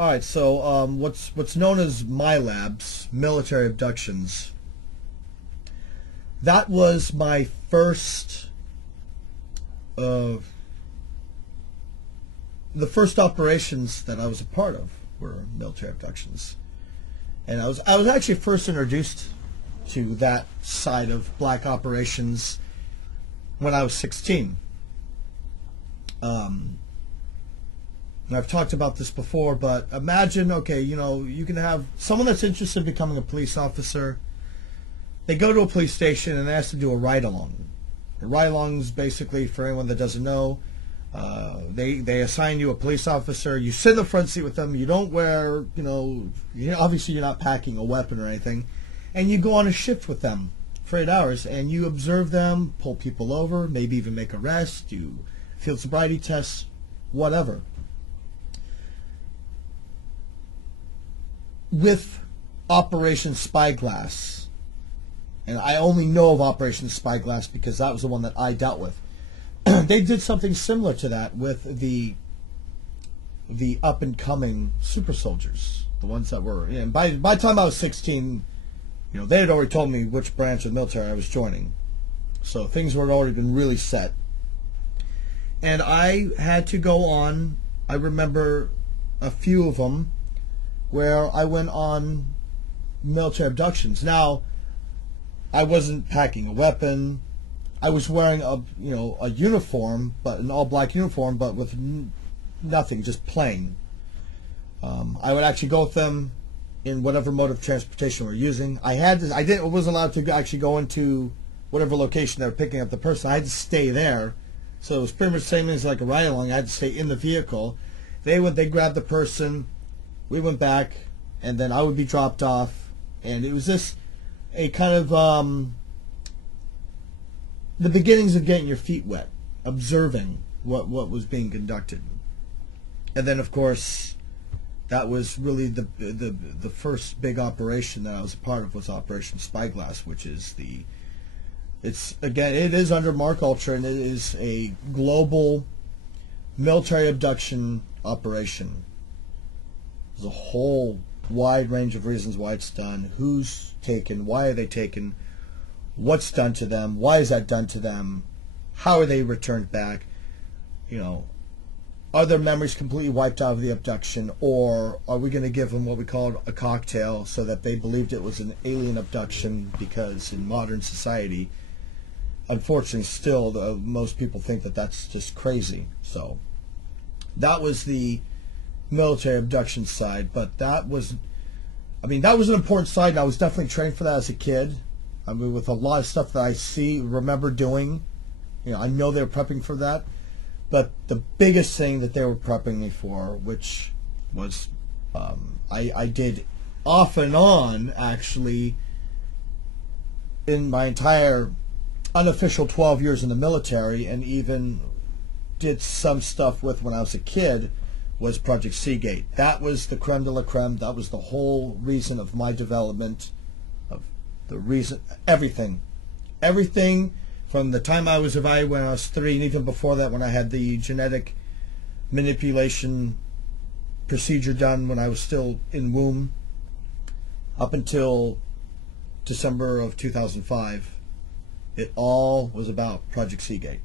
All right, so what's known as MILABS, military abductions. That was my first, the first operations that I was a part of were military abductions, and I was actually first introduced to that side of black operations when I was 16. And I've talked about this before, but imagine, okay, you can have someone that's interested in becoming a police officer. They go to a police station and they ask to do a ride-along. A ride-along is basically, for anyone that doesn't know, they assign you a police officer. You sit in the front seat with them. You don't wear, obviously you're not packing a weapon or anything. And you go on a shift with them for 8 hours, and you observe them, pull people over, maybe even make arrests, do field sobriety tests, whatever. With Operation Spyglass, and I only know of Operation Spyglass because that was the one that I dealt with. They did something similar to that with the up-and-coming super soldiers, the ones that were. And by the time I was 16, they had already told me which branch of the military I was joining, so things were already been really set. And I had to go on. I remember a few of them where I went on military abductions. Now, I wasn't packing a weapon. I was wearing a uniform, but an all-black uniform, but with nothing, just plain. I would actually go with them in whatever mode of transportation we're using. I wasn't allowed to actually go into whatever location they were picking up the person. I had to stay there. So it was pretty much the same as like a ride-along. I had to stay in the vehicle. They grabbed the person. We went back, and then I would be dropped off, and it was just a kind of the beginnings of getting your feet wet, observing what was being conducted. And then, of course, that was really the first big operation that I was a part of, was Operation Spyglass, which is it is under Mark Ultra, and it is a global military abduction operation. There's a whole wide range of reasons why it's done, who's taken, why are they taken, what's done to them, why is that done to them, how are they returned back, are their memories completely wiped out of the abduction, or are we going to give them what we call a cocktail so that they believed it was an alien abduction, because in modern society, unfortunately still, most people think that that's just crazy. So that was the military abduction side, but that was an important side, and I was definitely trained for that as a kid. I mean, with a lot of stuff that I remember doing, I know they were prepping for that, but the biggest thing that they were prepping me for, which was, I did off and on, actually, in my entire unofficial 12 years in the military, and even did some stuff with when I was a kid, was Project Seagate. That was the creme de la creme. That was the whole reason of my development, everything from the time I was evaluated when I was 3, and even before that, when I had the genetic manipulation procedure done when I was still in womb, up until December of 2005, it all was about Project Seagate.